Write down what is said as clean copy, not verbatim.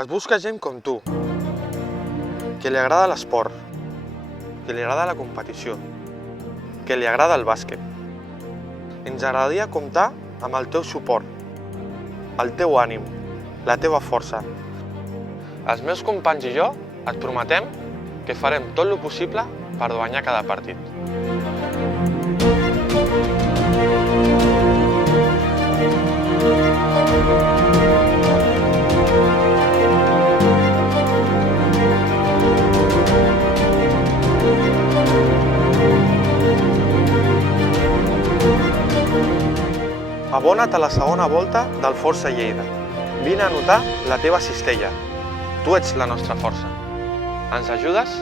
Es busca gent com tu, que li agrada l'esport, que li agrada la competició, que li agrada el bàsquet. Ens agradaria comptar amb el teu suport, el teu ànim, la teva força. Els meus companys i jo et prometem que farem tot el possible per guanyar cada partit. Abona't a la segona volta del Força Lleida. Vine a anotar la teva cistella. Tu ets la nostra força. Ens ajudes?